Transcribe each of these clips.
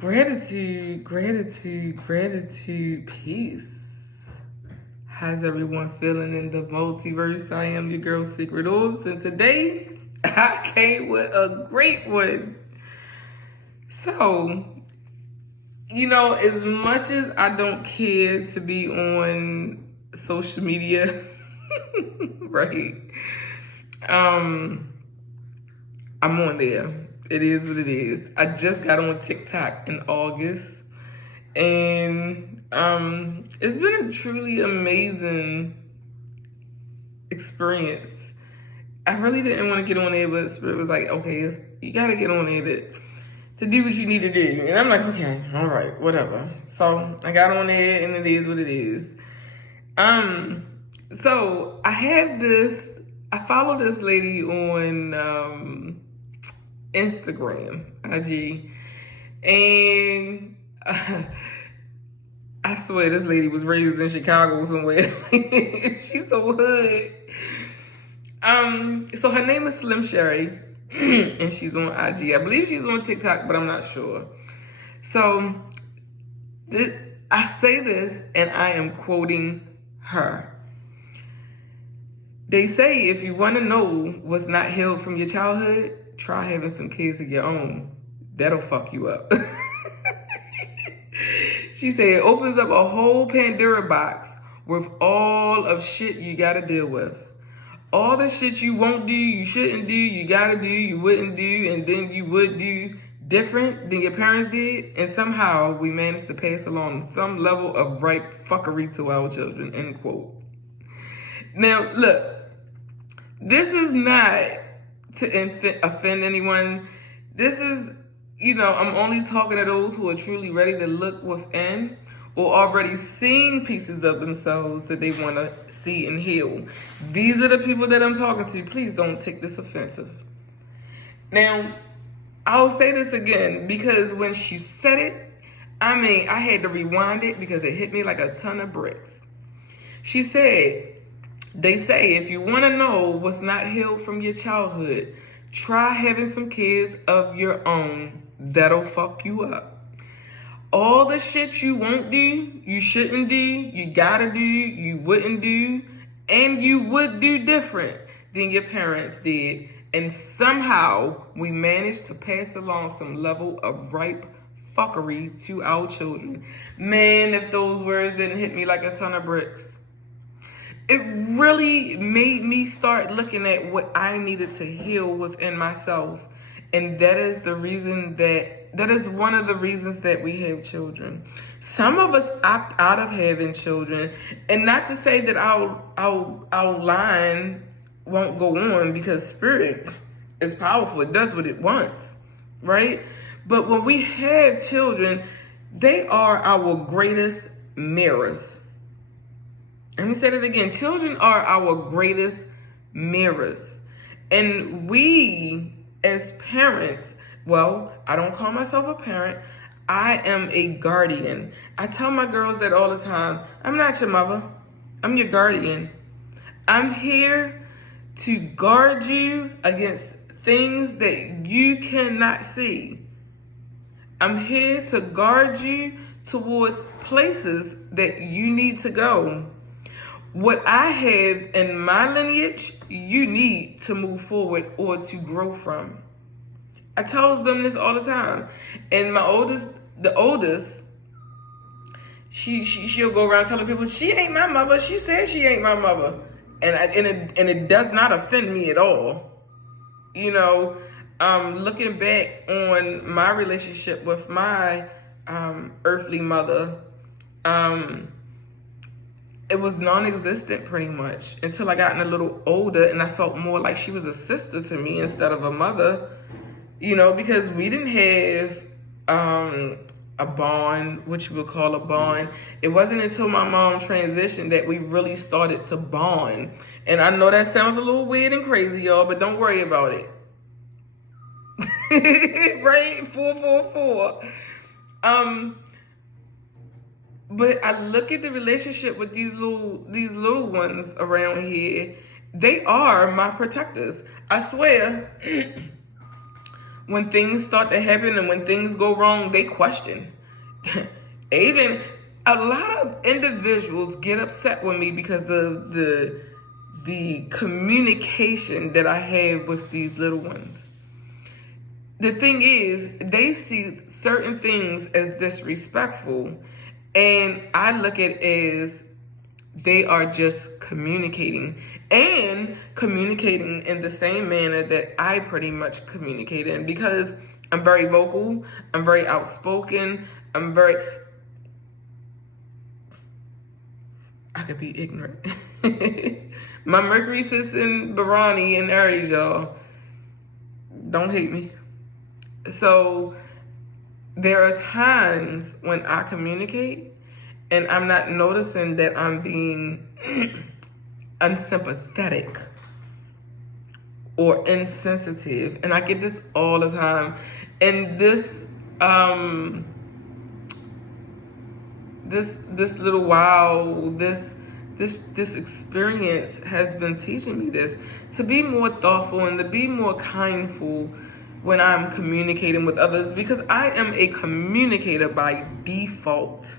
Gratitude, gratitude, gratitude, peace. How's everyone feeling in the multiverse? I am your girl, Sacred Orbs, and today I came with a great one. So, as much as I don't care to be on social media, right? I'm on there. It is what it is. I just got on TikTok in August, and it's been a truly amazing experience. I really didn't want to get on there, but Spirit was like, okay, you got to get on there to do what you need to do. And I'm like, okay, all right, whatever. So I got on there, and it is what it is. So I follow this lady on Instagram, IG, and I swear this lady was raised in Chicago somewhere. She's so hood. So her name is Slim Sherry, and she's on IG. I believe she's on TikTok, but I'm not sure. So I say this, and I am quoting her. They say if you want to know what's not healed from your childhood, try having some kids of your own. That'll fuck you up. She said it opens up a whole Pandora box with all of shit you gotta deal with. All the shit you won't do, you shouldn't do, you gotta do, you wouldn't do, and then you would do different than your parents did. And somehow we managed to pass along some level of ripe fuckery to our children, end quote. Now, look, this is not to offend anyone. This is, I'm only talking to those who are truly ready to look within or already seeing pieces of themselves that they want to see and heal. These are the people that I'm talking to. Please don't take this offensive. Now, I'll say this again because when she said it, I had to rewind it because it hit me like a ton of bricks. She said, they say if you want to know what's not healed from your childhood, try having some kids of your own. That'll fuck you up. All the shit you won't do, you shouldn't do, you gotta do, you wouldn't do, and you would do different than your parents did. And somehow we managed to pass along some level of ripe fuckery to our children. Man, if those words didn't hit me like a ton of bricks. It really made me start looking at what I needed to heal within myself. And that is one of the reasons that we have children. Some of us opt out of having children, and not to say that our line won't go on, because spirit is powerful. It does what it wants, right? But when we have children, they are our greatest mirrors. Let me say that again. Children are our greatest mirrors. And we, as parents, well, I don't call myself a parent. I am a guardian. I tell my girls that all the time. I'm not your mother. I'm your guardian. I'm here to guard you against things that you cannot see. I'm here to guard you towards places that you need to go. What I have in my lineage, you need to move forward or to grow from. I tell them this all the time. And the oldest, she'll go around telling people, she ain't my mother. She said she ain't my mother. And it does not offend me at all. Looking back on my relationship with my earthly mother, it was non-existent pretty much until I gotten a little older and I felt more like she was a sister to me instead of a mother, because we didn't have a bond, what you would call a bond. It wasn't until my mom transitioned that we really started to bond. And I know that sounds a little weird and crazy, y'all, but don't worry about it. Right? 444. But I look at the relationship with these little ones around here. They are my protectors. I swear, when things start to happen and when things go wrong, they question. Even a lot of individuals get upset with me because the communication that I have with these little ones. The thing is, they see certain things as disrespectful, and I look at it as they are just communicating, and communicating in the same manner that I pretty much communicate in, because I'm very vocal, I'm very outspoken, I could be ignorant. My Mercury sits in Barani and Aries, y'all. Don't hate me. So there are times when I communicate and I'm not noticing that I'm being unsympathetic or insensitive. And I get this all the time. And this little while, this experience has been teaching me this, to be more thoughtful and to be more kindful when I'm communicating with others, because I am a communicator by default.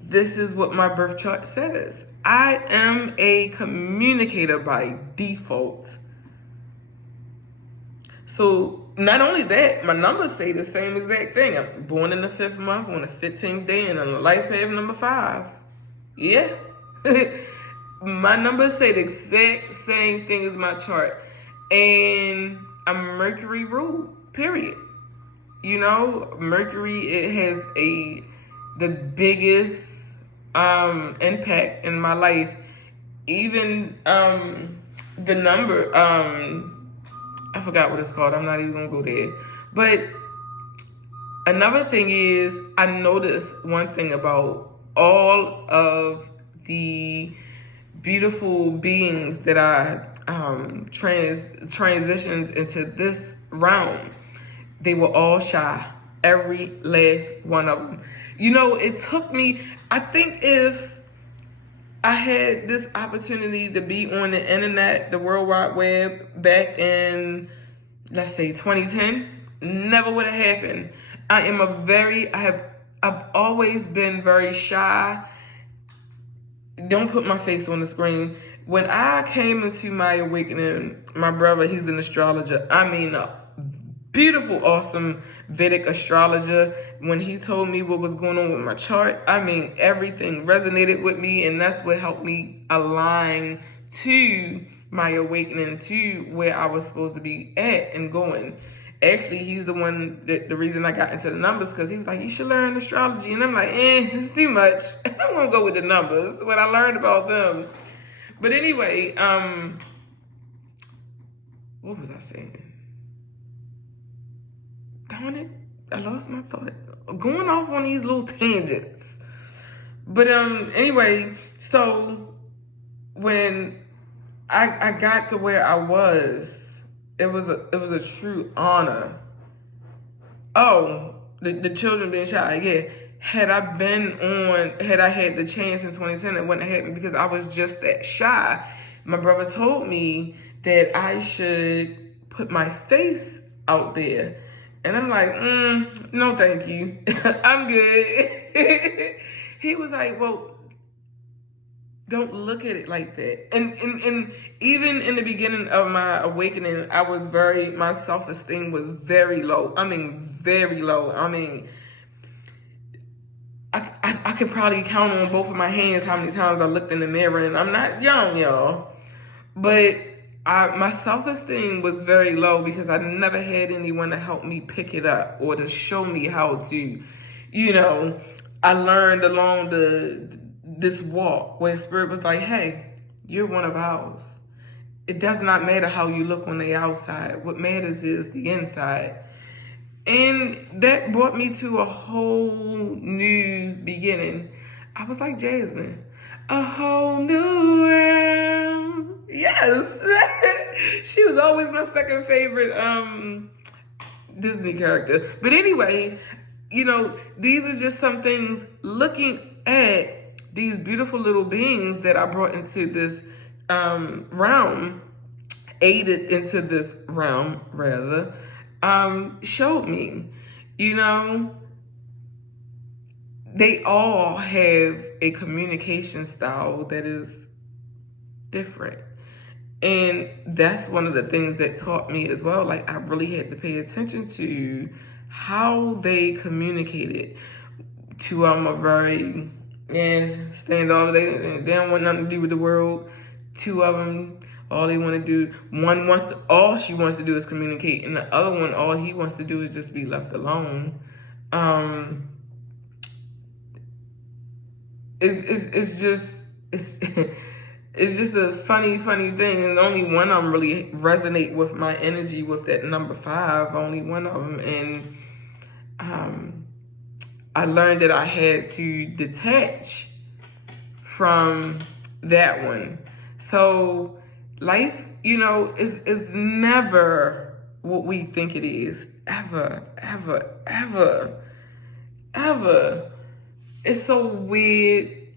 This is what my birth chart says. I am a communicator by default. So not only that, my numbers say the same exact thing. I'm born in the 5th month on the 15th day and on the life path number 5. Yeah. My numbers say the exact same thing as my chart. And I'm Mercury ruled, period. You know, Mercury, it has the biggest impact in my life. Even the number, I forgot what it's called. I'm not even gonna go there. But another thing is, I noticed one thing about all of the beautiful beings that I transitioned into this realm. They were all shy, every last one of them. You know, it took me, I think if I had this opportunity to be on the internet, the World Wide Web, back in, let's say, 2010, never would have happened. I've always been very shy. Don't put my face on the screen. When I came into my awakening, my brother, he's an astrologer. I mean, a beautiful, awesome Vedic astrologer. When he told me what was going on with my chart, I mean, everything resonated with me, and that's what helped me align to my awakening, to where I was supposed to be at and going. Actually, he's the reason I got into the numbers, because he was like, you should learn astrology. And I'm like, it's too much. I'm going to go with the numbers, what I learned about them. But anyway, what was I saying? Darn it, I lost my thought. Going off on these little tangents. But anyway, so when I got to where I was, it was a true honor. Oh, the children being shy, yeah. Had I had the chance in 2010, it wouldn't have happened, because I was just that shy. My brother told me that I should put my face out there. And I'm like, no, thank you. I'm good. He was like, well, don't look at it like that. And even in the beginning of my awakening, my self-esteem was very low. I mean, very low. I mean, I could probably count on both of my hands how many times I looked in the mirror, and I'm not young, y'all. But my self-esteem was very low because I never had anyone to help me pick it up or to show me how to, I learned along this walk where Spirit was like, hey, you're one of ours. It does not matter how you look on the outside. What matters is the inside. And that brought me to a whole new beginning. I was like Jasmine, a whole new world. Yes. She was always my second favorite Disney character. But anyway, these are just some things, looking at these beautiful little beings that I brought into this realm. aided into this realm, rather, showed me, you know, they all have a communication style that is different. And that's one of the things that taught me as well. Like, I really had to pay attention to how they communicated. Two of them are very standoff. They don't want nothing to do with the world. Two of them, all they want to do, all she wants to do is communicate, and the other one, all he wants to do is just be left alone. It's just it's just a funny thing, and only one of them really resonate with my energy with that number 5. Only one of them, and I learned that I had to detach from that one. So life, you know, is never what we think it is. Ever. It's so weird,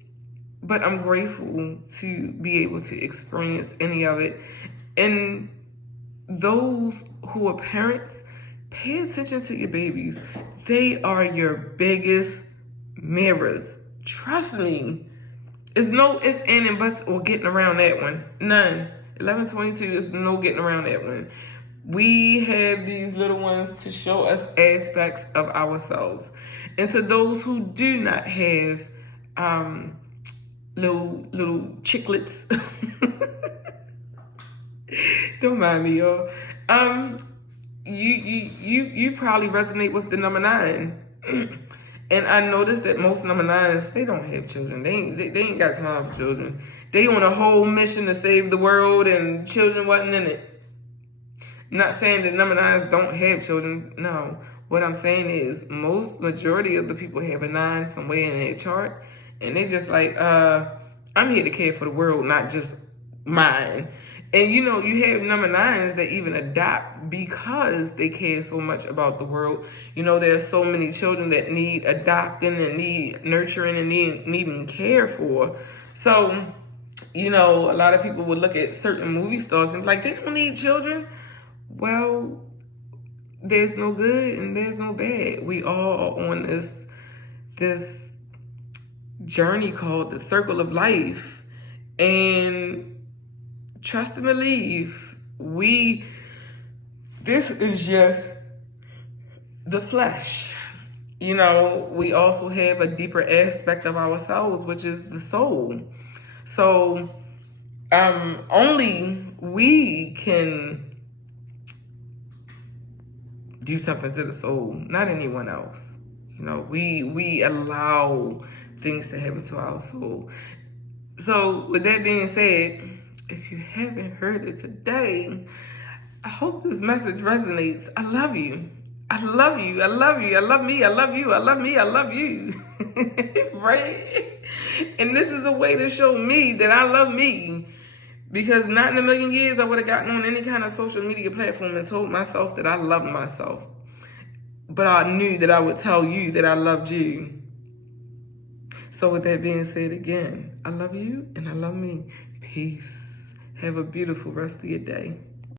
but I'm grateful to be able to experience any of it. And those who are parents, pay attention to your babies. They are your biggest mirrors. Trust me. There's no ifs, ands, and buts or getting around that one. None. 1122 is no getting around that one. We have these little ones to show us aspects of ourselves. And to those who do not have little chicklets, don't mind me, y'all. You probably resonate with the number 9. And I noticed that most number 9s, they don't have children. They ain't got time for children. They on a whole mission to save the world, and children wasn't in it. Not saying that number 9s don't have children. No. What I'm saying is majority of the people have a 9 somewhere in their chart, and they just like, I'm here to care for the world, not just mine. And you know, you have number 9s that even adopt because they care so much about the world. You know, there are so many children that need adopting and need nurturing and needing care for. So, you know, a lot of people would look at certain movie stars and be like, they don't need children. Well, there's no good and there's no bad. We all are on this journey called the circle of life. And trust and believe, this is just the flesh. You know, we also have a deeper aspect of ourselves, which is the soul. So, only we can do something to the soul, not anyone else. You know, we allow things to happen to our soul. So, with that being said, if you haven't heard it today, I hope this message resonates. I love you. I love you. I love you. I love me. I love you. I love me. I love you. Right? And this is a way to show me that I love me. Because not in a million years I would have gotten on any kind of social media platform and told myself that I love myself. But I knew that I would tell you that I loved you. So with that being said again, I love you and I love me. Peace. Have a beautiful rest of your day.